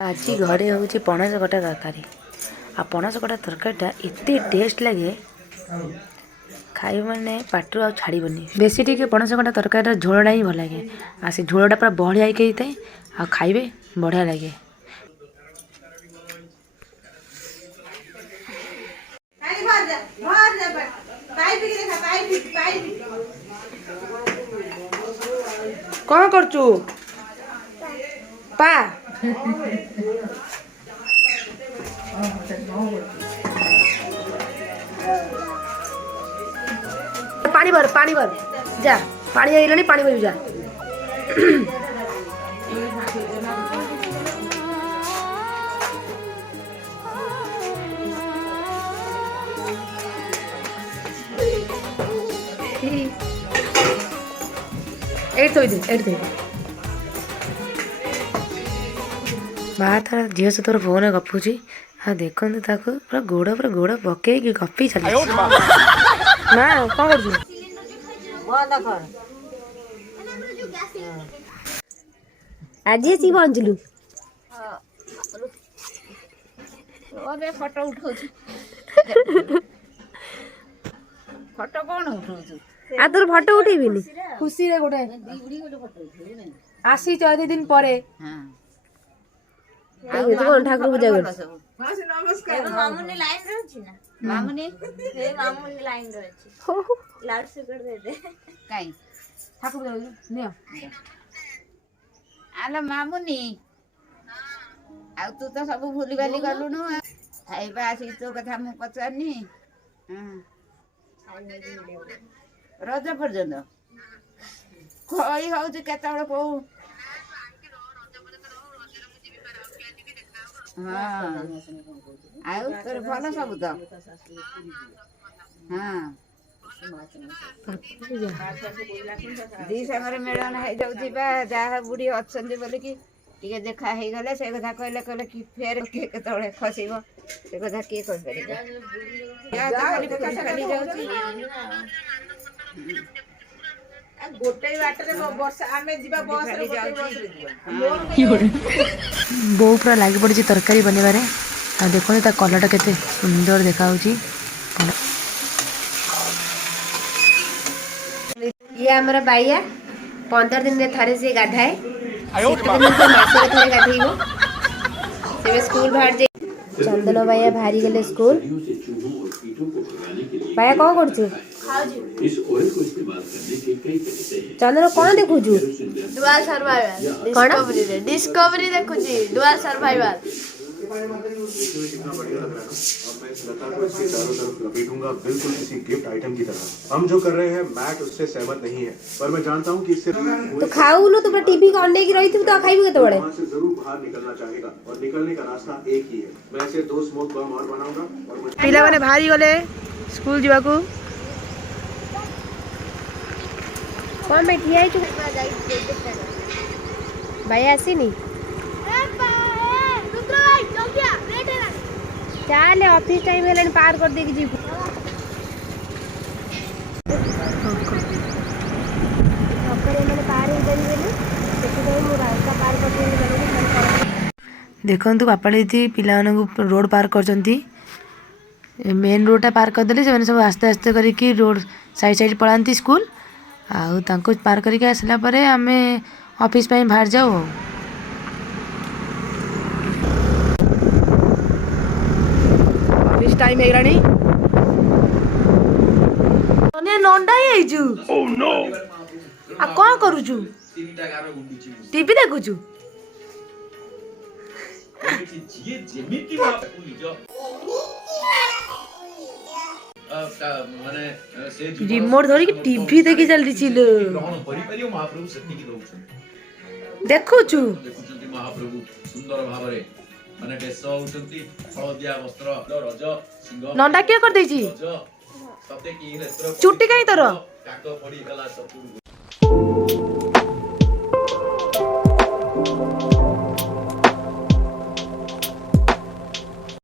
आज घरे हूँ पणस कटा तरकारी आ पणस कटा तरकारीटा एत टेस्ट लगे खाई मैंने पाटू आ छाड़बनी बेसी टी पणस कटा तरकारी झोलटा ही भल लगे आ से झोलटा पूरा बहलिया होता आ खाइबे बढ़िया लगे। कौन करचु पा पानी भर जा पानी आइलानी पानी भर जा माँ तार झील से तोर फोन गपुची हाँ देखो पूरा गोड़ पकई गपी चल माँ कौन कर आज सी पहुँचलु फोटो उठो फोटो कौन उठो आ तोर फोटो उठेबिनी खुशी रे गोटे आसी 14 दिन परे कौन ठाकुर पूजा कर मामुनी लाइन रे अछि ना मामुनी से मामुनी लाइन रे अछि लाउड स्पीकर दे दे काई ठाकुर पूजा नियो आलो मामुनी आ तू तो सब भूली बाली गलुनु खाइबा आसी तो कथा मु पचारनी रज पर्यंत कई हूँ केतबे कौ हाँ आउ तोर भल सब तो हाँ दी संगे मिलन हो जाऊँगी जहाँ बुढ़ी अच्छा बोलिकी टे देखा हो गले से कथा कहले कहले कि फेर किए केतबे खसब से कथा किए खाली बो पूरा लगी पड़ी तरकारी बनवारे आ देखो ता कलरटा केते सुंदर देखा ये हमारा बाइया 15 दिन में थारे से गाधाए गाधेब से स्कूल बाहर जाए चंदन बाइया बाहरी गले स्कूल बाइया कौन कर चंदन कौन देखु डुअल सर्वाइवल डिस्कवरी देखुची डुअल सर्वाइवल कितना बढ़िया लग रहा है और मैं इस लता को इसके चारों तरफ लपेटूंगा बिल्कुल किसी गिफ्ट आइटम की तरह। हम जो कर रहे हैं मैट उससे सहमत नहीं है पर मैं जानता हूँ कि इससे तो खाऊ नु तो टीवी का अंडे की रही थी तो खाइबे केते बड़े वहां से जरूर बाहर निकलना चाहेगा और निकलने का रास्ता एक ही है। मैं ऐसे 2 स्मोक बम और बनाऊंगा और पिला माने भारी गले स्कूल जीवा को कौन बैठी है भाई आसीनी चल ऑफिस टाइम है पार कर देगी जी देखु बापा दीदी पिला रोड पार कर मेन रोडटा पार करदे से सब आस्ते आस्ते करके रोड साइड पलांती स्कूल आउ पार करके आसला परे आमे ऑफिस बाहर जाऊ टाइम हेगलानी तने नंडा आइजु ओह नो आ कोन करूछु टीवी देखुछु रिमोट धरि कि टीवी देखि चलती छिलो देखुछु महाप्रभु सुंदर भावरे माने बेस होउचंती हळदिया वस्त्र रज सिंह नंडा के कर देछि सते की नेत्र चुट्टी काई तोर काको पड़ी गला सब